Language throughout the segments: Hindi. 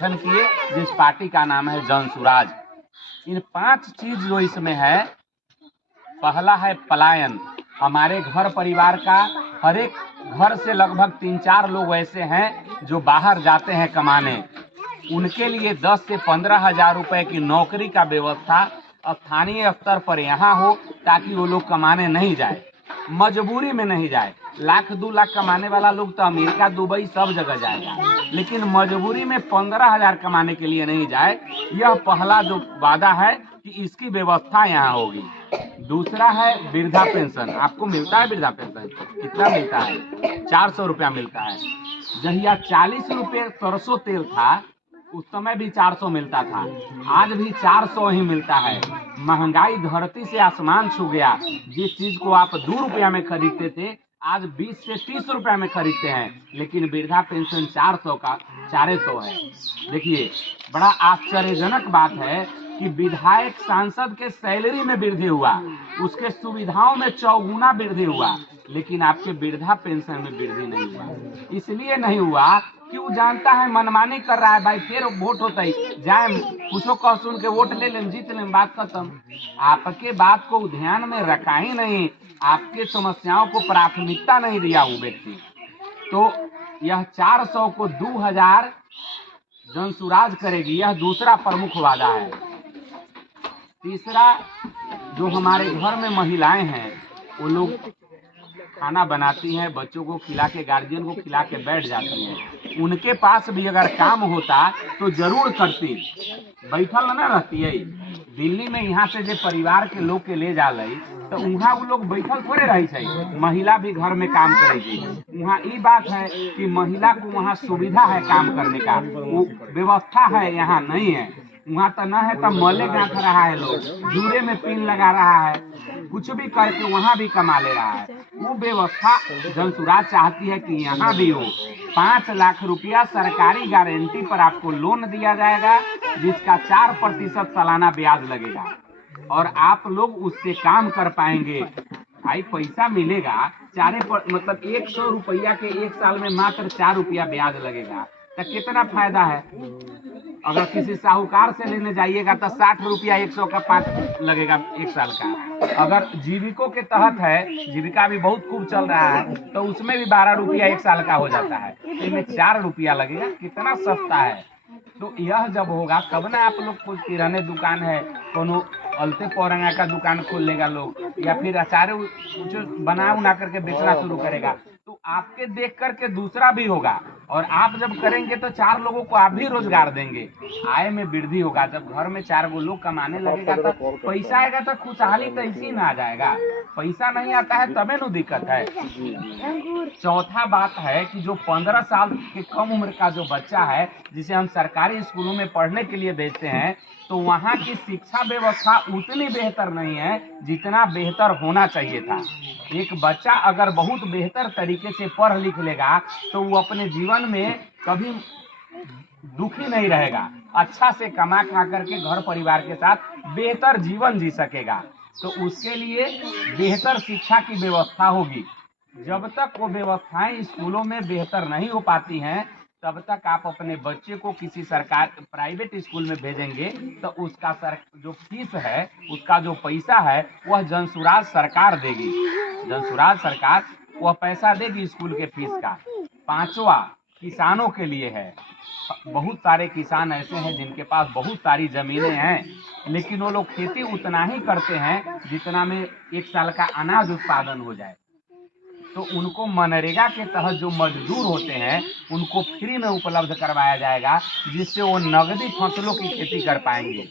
गठन किए, जिस पार्टी का नाम है जन सुराज। इन 5 चीज जो इसमें है, पहला है पलायन। हमारे घर परिवार का हर एक घर से लगभग 3-4 लोग ऐसे हैं जो बाहर जाते हैं कमाने। उनके लिए 10 से 15 हजार रुपए की नौकरी का व्यवस्था स्थानीय स्तर पर यहाँ हो, ताकि वो लोग कमाने नहीं जाए, मजबूरी में नहीं जाए। 1-2 लाख कमाने वाला लोग तो अमेरिका, दुबई सब जगह जाएगा, लेकिन मजबूरी में 15,000 कमाने के लिए नहीं जाए। यह पहला जो वादा है कि इसकी व्यवस्था यहाँ होगी। दूसरा है वृद्धा पेंशन। आपको मिलता है वृद्धा पेंशन? कितना मिलता है? 400 रुपया मिलता है। जहिया 40 रुपये सरसों तेल था, उस समय भी 400 मिलता था, आज भी 400 ही मिलता है। महंगाई धरती से आसमान छू गया। जिस चीज को आप 2 रुपया में खरीदते थे, आज 20 से 30 रुपया में खरीदते हैं, लेकिन वृद्धा पेंशन 400 का 400 है। देखिए, बड़ा आश्चर्यजनक बात है कि विधायक सांसद के सैलरी में वृद्धि हुआ, उसके सुविधाओं में चौगुना वृद्धि हुआ, लेकिन आपके वृद्धा पेंशन में वृद्धि नहीं हुआ। इसलिए नहीं हुआ कि वो जानता है मनमानी कर रहा है। भाई फिर वोट होता ही जाए, कुछो कह सुन के वोट ले लें, जीत लें, बात खत्म। आपके बात को ध्यान में रखा ही नहीं, आपके समस्याओं को प्राथमिकता नहीं दिया वो व्यक्ति। तो यह 400 को 2000 जन सुराज करेगी, यह दूसरा प्रमुख वादा है। तीसरा, जो हमारे घर में महिलाएं हैं, वो लोग खाना बनाती हैं, बच्चों को खिला के, गार्जियन को खिला के बैठ जाती हैं। उनके पास भी अगर काम होता तो जरूर करती, बैठल न रहती है। दिल्ली में यहाँ से जो परिवार के लोग के ले जा रही, तो वहाँ वो लोग बैठल थोड़े रही चाहिए, महिला भी घर में काम करेगी। वहाँ ये बात है कि महिला को वहाँ सुविधा है काम करने का, वो व्यवस्था है, यहाँ नहीं है। वहाँ तो न है तो मले गाँथ रहा है, लोग जूरे में पिन लगा रहा है, कुछ भी करके वहाँ भी कमा ले रहा है। वो व्यवस्था जन सुराज चाहती है कि यहाँ भी हो। 5 लाख रुपया सरकारी गारंटी पर आपको लोन दिया जाएगा, जिसका 4% सालाना ब्याज लगेगा, और आप लोग उससे काम कर पाएंगे। भाई पैसा मिलेगा मतलब 100 रुपया के 1 साल में मात्र 4 रुपया ब्याज लगेगा, तो कितना फायदा है। अगर किसी साहूकार से लेने जाइएगा तो 60 रुपया 100 का 5 लगेगा 1 साल का। अगर जीविकों के तहत है, जीविका भी बहुत खूब चल रहा है, तो उसमें भी 12 रुपया 1 साल का हो जाता है, इसमें 4 रुपया लगेगा, कितना सस्ता है। तो यह जब होगा तब ना आप लोग कुछ किराने दुकान है, कोनो अलते पौरंगा का दुकान खोल लेगा लोग, या फिर अचार कुछ बना उना करके बेचना शुरू करेगा। तो आपके देख करके दूसरा भी होगा, और आप जब करेंगे तो 4 लोगों को आप भी रोजगार देंगे, आय में वृद्धि होगा। जब घर में 4 गो लोग कमाने लगेगा तो पैसा आएगा, तो खुशहाली तो इसी में आ जाएगा। पैसा नहीं आता है तबे न दिक्कत है। चौथा बात है कि जो 15 साल के कम उम्र का जो बच्चा है, जिसे हम सरकारी स्कूलों में पढ़ने के लिए भेजते हैं, तो वहाँ की शिक्षा व्यवस्था उतनी बेहतर नहीं है जितना बेहतर होना चाहिए था। एक बच्चा अगर बहुत बेहतर तरीके से पढ़ लिख लेगा तो वो अपने जीवन में कभी दुखी नहीं रहेगा, अच्छा से कमा खा करके घर परिवार के साथ बेहतर जीवन जी सकेगा। तो उसके लिए बेहतर शिक्षा की व्यवस्था होगी। जब तक वो व्यवस्थाएं स्कूलों में बेहतर नहीं हो पाती हैं, तब तक आप अपने बच्चे को किसी सरकार प्राइवेट स्कूल में भेजेंगे तो उसका जो फीस है, उसका जो पैसा है, वह जनसुराज सरकार देगी। जनसुराज सरकार वह पैसा देगी स्कूल के फीस का। 5वां किसानों के लिए है। बहुत सारे किसान ऐसे हैं जिनके पास बहुत सारी जमीनें हैं, लेकिन वो लोग खेती उतना ही करते हैं जितना में 1 साल का अनाज उत्पादन हो जाए। तो उनको मनरेगा के तहत जो मजदूर होते हैं उनको फ्री में उपलब्ध करवाया जाएगा, जिससे वो नगदी फसलों की खेती कर पाएंगे।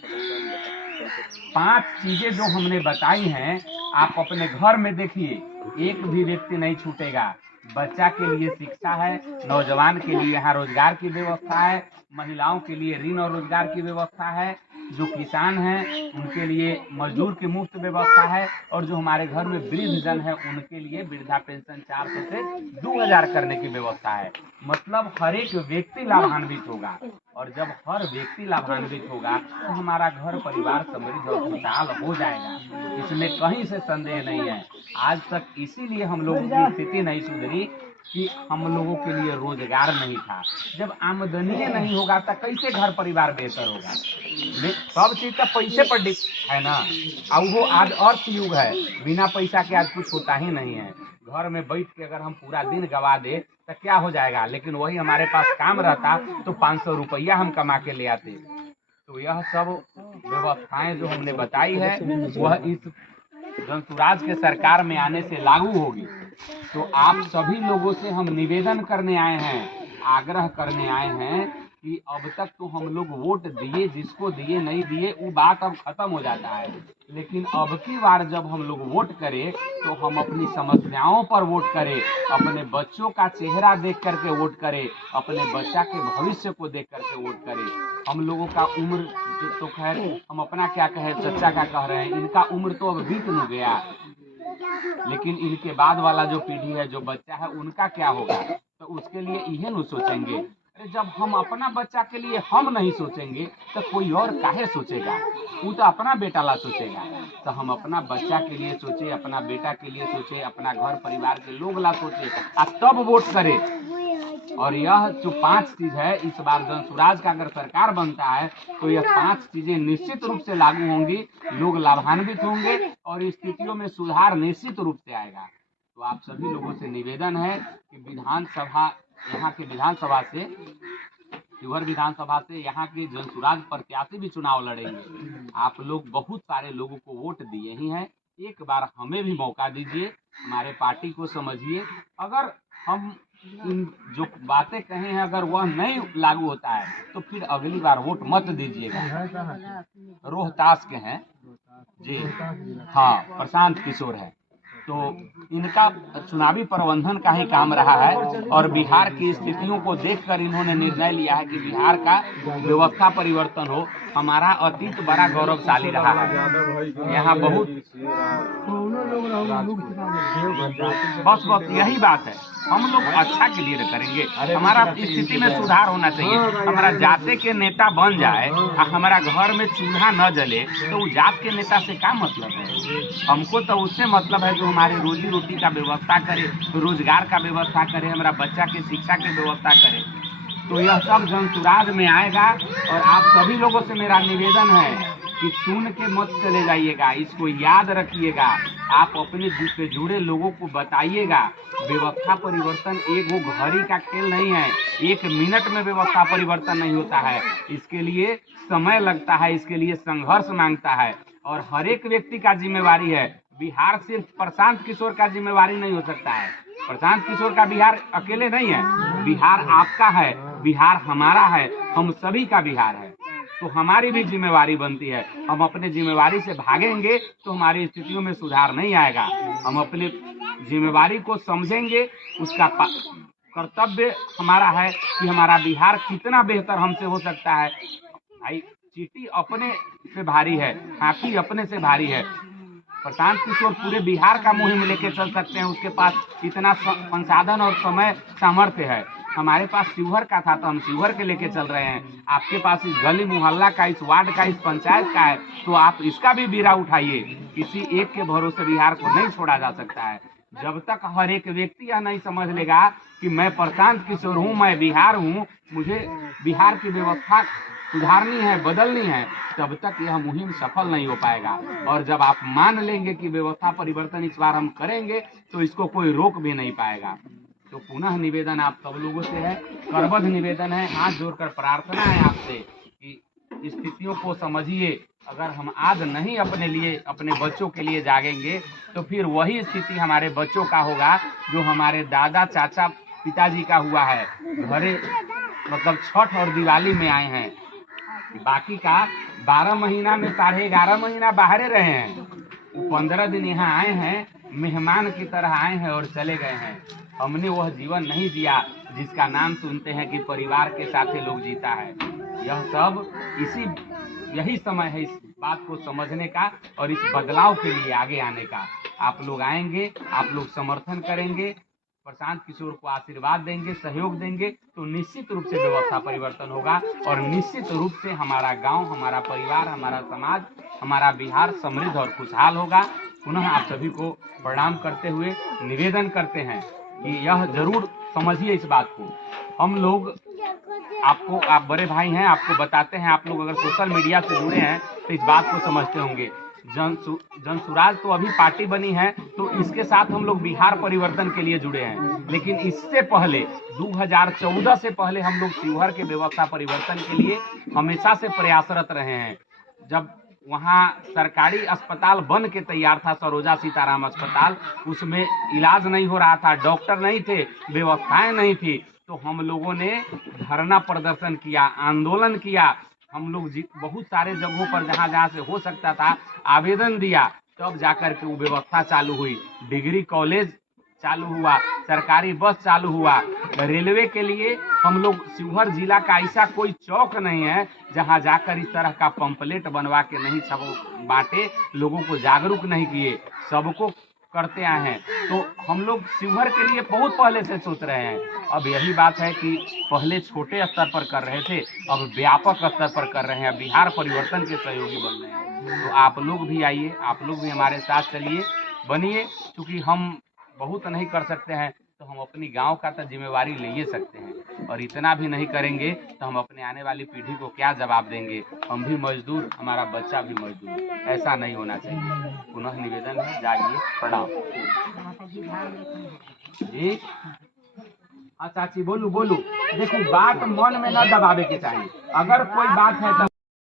5 चीजें जो हमने बताई हैं, आप अपने घर में देखिए, एक भी व्यक्ति नहीं छूटेगा। बच्चा के लिए शिक्षा है, नौजवान के लिए यहाँ रोजगार की व्यवस्था है, महिलाओं के लिए ऋण और रोजगार की व्यवस्था है, जो किसान हैं उनके लिए मजदूर की मुफ्त व्यवस्था है, और जो हमारे घर में वृद्धजन है उनके लिए वृद्धा पेंशन 400 से 2000 करने की व्यवस्था है। मतलब हर एक व्यक्ति लाभान्वित होगा, और जब हर व्यक्ति लाभान्वित होगा तो हमारा घर परिवार समृद्ध और खुशहाल हो जाएगा। इसमें कहीं से संदेह नहीं है। आज तक इसीलिए हम लोगों की स्थिति नहीं सुधरी कि हम लोगों के लिए रोजगार नहीं था। जब आमदनी नहीं होगा तो कैसे घर परिवार बेहतर होगा? सब चीज का पैसे पर है ना। अब वो आज अर्थ युग है, बिना पैसा के आज कुछ होता ही नहीं है। घर में बैठ के अगर हम पूरा दिन गवा दे तो क्या हो जाएगा, लेकिन वही हमारे पास काम रहता तो 500 रुपया हम कमा के ले आते। तो यह सब व्यवस्थाएं जो हमने बताई है वह इस जनसुराज के सरकार में आने से लागू होगी। तो आप सभी लोगों से हम निवेदन करने आए हैं, आग्रह करने आए हैं कि अब तक तो हम लोग वोट दिए, जिसको दिए नहीं दिए वो बात अब खत्म हो जाता है, लेकिन अब की बार जब हम लोग वोट करें तो हम अपनी समस्याओं पर वोट करें, अपने बच्चों का चेहरा देख करके वोट करें, अपने बच्चा के भविष्य को देख करके वोट करें। हम लोगों का उम्र तो खैर हम अपना क्या कहे, चच्चा का कह रहे हैं, इनका उम्र तो अब बीत नहीं गया, लेकिन इनके बाद वाला जो पीढ़ी है, जो बच्चा है, उनका क्या होगा? तो उसके लिए इहे न सोचेंगे। अरे जब हम अपना बच्चा के लिए हम नहीं सोचेंगे तो कोई और काहे सोचेगा? वो तो अपना बेटा ला सोचेगा। तो हम अपना बच्चा के लिए सोचे, अपना बेटा के लिए सोचे, अपना घर परिवार के लोग ला सोचे और तब वोट करे। और यह जो 5 चीज है, इस बार जनसुराज का अगर सरकार बनता है तो यह 5 चीजें निश्चित रूप से लागू होंगी, लोग लाभान्वित होंगे और स्थितियों में सुधार निश्चित रूप से आएगा। तो आप सभी लोगों से निवेदन है कि विधानसभा, यहाँ की विधानसभा से, शिवहर विधानसभा से यहाँ के जनसुराज प्रत्याशी भी चुनाव लड़ेंगे। आप लोग बहुत सारे लोगों को वोट दिए ही हैं, एक बार हमें भी मौका दीजिए, हमारे पार्टी को समझिए। अगर हम इन जो बातें कहे हैं अगर वह नहीं लागू होता है तो फिर अगली बार वोट मत दीजिएगा। रोहतास के हैं जी, हाँ, प्रशांत किशोर है। तो इनका चुनावी प्रबंधन का ही काम रहा है और बिहार की स्थितियों को देखकर इन्होंने निर्णय लिया है कि बिहार का व्यवस्था परिवर्तन हो। हमारा अतीत बड़ा गौरवशाली रहा है, यहाँ बहुत बस यही बात है, हम लोग अच्छा के लिए करेंगे। हमारा स्थिति में सुधार होना चाहिए। हमारा जाति के नेता बन जाए और हमारा घर में चूल्हा न जले तो वो जात के नेता से क्या मतलब है? हमको तो उससे मतलब है जो हमारे रोजी रोटी का व्यवस्था करे, रोजगार का व्यवस्था करे, हमारा बच्चा के शिक्षा की व्यवस्था करे। तो यह सब जनसुराज में आएगा। और आप सभी लोगों से मेरा निवेदन है कि सुन के मत चले जाइएगा, इसको याद रखिएगा, आप अपने से जुड़े लोगों को बताइएगा। व्यवस्था परिवर्तन एक वो घड़ी का खेल नहीं है, 1 मिनट में व्यवस्था परिवर्तन नहीं होता है, इसके लिए समय लगता है, इसके लिए संघर्ष मांगता है और हर एक व्यक्ति का जिम्मेवारी है। बिहार सिर्फ प्रशांत किशोर का जिम्मेवारी नहीं हो सकता है, प्रशांत किशोर का बिहार अकेले नहीं है, बिहार आपका है, बिहार हमारा है, हम सभी का बिहार है। तो हमारी भी जिम्मेवारी बनती है, हम अपने जिम्मेवारी से भागेंगे तो हमारी स्थितियों में सुधार नहीं आएगा। हम अपने जिम्मेवारी को समझेंगे, उसका कर्तव्य हमारा है कि हमारा बिहार कितना बेहतर हमसे हो सकता है। भाई चींटी अपने से भारी है, हाथी अपने से भारी है। प्रशांत किशोर पूरे बिहार का मुहिम लेके चल सकते हैं, उसके पास इतना संसाधन और समय सामर्थ्य है। हमारे पास शिवहर का था तो हम शिवहर के लेके चल रहे हैं, आपके पास इस गली मोहल्ला का, इस वार्ड का, इस पंचायत का है, तो आप इसका भी बीड़ा उठाइए। किसी एक के भरोसे बिहार को नहीं छोड़ा जा सकता है। जब तक हर एक व्यक्ति यह नहीं समझ लेगा कि मैं प्रशांत किशोर हूँ, मैं बिहार हूँ, मुझे बिहार की व्यवस्था सुधारनी है, बदलनी है, तब तक यह मुहिम सफल नहीं हो पाएगा। और जब आप मान लेंगे कि व्यवस्था परिवर्तन इस बार हम करेंगे तो इसको कोई रोक भी नहीं पाएगा। तो पुनः निवेदन आप सब लोगों से है, करबद्ध निवेदन है, हाथ जोड़कर प्रार्थना है आपसे कि स्थितियों को समझिए। अगर हम आज नहीं अपने लिए, अपने बच्चों के लिए जागेंगे तो फिर वही स्थिति हमारे बच्चों का होगा जो हमारे दादा चाचा पिताजी का हुआ है। घरे मतलब छठ और दिवाली में आए हैं, बाकी का 12 महीना में 11.5 महीना बाहरे रहे हैं, 15 दिन यहाँ आए हैं, मेहमान की तरह आए हैं और चले गए हैं। हमने वह जीवन नहीं जिया जिसका नाम सुनते हैं कि परिवार के साथ लोग जीता है। यह सब यही समय है इस बात को समझने का और इस बदलाव के लिए आगे आने का। आप लोग आएंगे, आप लोग समर्थन करेंगे, प्रशांत किशोर को आशीर्वाद देंगे, सहयोग देंगे, तो निश्चित रूप से व्यवस्था परिवर्तन होगा और निश्चित रूप से हमारा गांव, हमारा परिवार, हमारा समाज, हमारा बिहार समृद्ध और खुशहाल होगा। पुनः आप सभी को प्रणाम करते हुए निवेदन करते हैं कि यह जरूर समझिए इस बात को। हम लोग आपको, आप बड़े भाई हैं, आपको बताते हैं, आप लोग अगर सोशल मीडिया से जुड़े हैं तो इस बात को समझते होंगे। जन सुराज तो अभी पार्टी बनी है, तो इसके साथ हम लोग बिहार परिवर्तन के लिए जुड़े हैं, लेकिन इससे पहले 2014 से पहले हम लोग शिवहर के व्यवस्था परिवर्तन के लिए हमेशा से प्रयासरत रहे हैं। जब वहाँ सरकारी अस्पताल बन के तैयार था, सरोजा सीताराम अस्पताल, उसमें इलाज नहीं हो रहा था, डॉक्टर नहीं थे, व्यवस्थाएं नहीं थी, तो हम लोगों ने धरना प्रदर्शन किया, आंदोलन किया। हम लोग बहुत सारे जगहों पर जहाँ जहाँ से हो सकता था आवेदन दिया, तब जाकर के वो व्यवस्था चालू हुई। डिग्री कॉलेज चालू हुआ, सरकारी बस चालू हुआ। रेलवे के लिए हम लोग, शिवहर जिला का ऐसा कोई चौक नहीं है जहां जाकर इस तरह का पंपलेट बनवा के नहीं सब बांटे, लोगों को जागरूक नहीं किए, सबको करते आए हैं। तो हम लोग शिवहर के लिए बहुत पहले से सोच रहे हैं। अब यही बात है कि पहले छोटे स्तर पर कर रहे थे, अब व्यापक स्तर पर कर रहे हैं, बिहार परिवर्तन के सहयोगी बन रहे हैं। तो आप लोग भी आइए, आप लोग भी हमारे साथ चलिए, बनिए। क्योंकि हम बहुत नहीं कर सकते हैं तो हम अपनी गांव का तो जिम्मेवारी ले ही सकते हैं, और इतना भी नहीं करेंगे तो हम अपने आने वाली पीढ़ी को क्या जवाब देंगे। हम भी मजदूर, हमारा बच्चा भी मजदूर, ऐसा नहीं होना चाहिए। पुनः निवेदन है, जाइए, प्रणाम जी। हाँ चाची, बोलू बोलू। देखो, बात मन में न दबावे के चाहिए, अगर कोई बात है तो